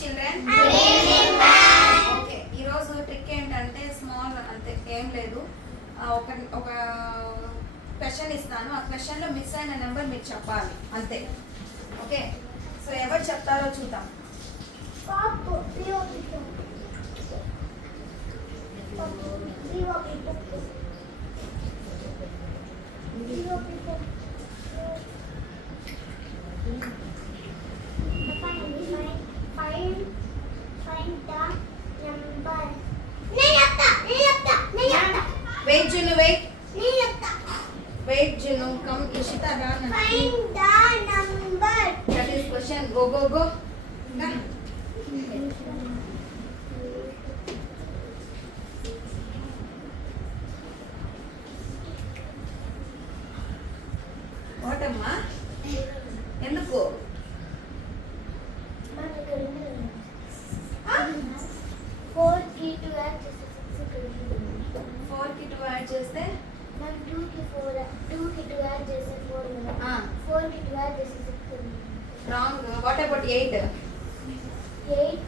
Children. Okay, ఈరోజు ట్రిక్ ఏంటంటే స్మాల్ అంతే, ఏం లేదు. ఒక క్వశ్చన్ ఇస్తాను, ఆ క్వశ్చన్లో మిస్ అయిన నెంబర్ మీరు చెప్పాలి అంతే. ఓకే, సో ఎవరు చెప్తారో చూద్దాం. Wait, Junu, wait. Wait, Junu, come, Ishita, run. Find the number. That is question. Go, go, go. Nah. What amma? ఎందుకు? 4 కి 2 యాడ్ చేస్తే 4 కి 2 యాడ్ చేస్తే 2 కి 4 2 కి 2 యాడ్ చేస్తే 4 కదా. 4 కి 2 యాడ్ చేస్తే 6. రాంగ్. What about 8? 8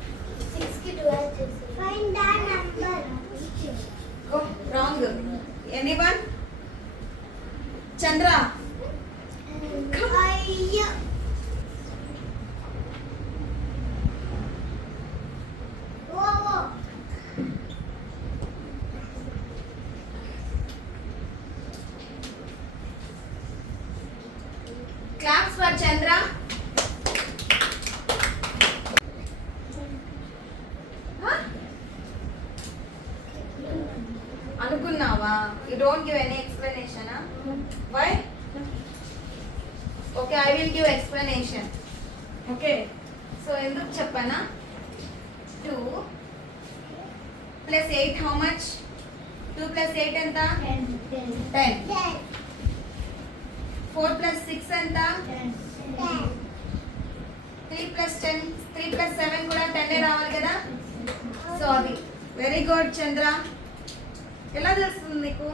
6 కి 2 యాడ్ చేస్తే find the number. Go. Wrong. Anyone? Chandra. అయ్యో ఓ Claps for Chandra. అనుకున్నావా? You don't give any explanation, huh? Why? Okay, I will give explanation. Okay. So ఎందుకు చెప్పనా? 2 plus 8 how much? 2 plus 8 ఎంత? 10. 4 plus 6 ఎంత? 3 plus 10, 3 plus 7 కూడా 10 రావాలి కదా. సో అది వెరీ గుడ్ చంద్ర. ఎలా తెలుస్తుంది నీకు?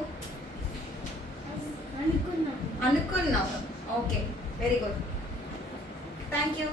అనుకున్నావు. Okay, very good, thank you.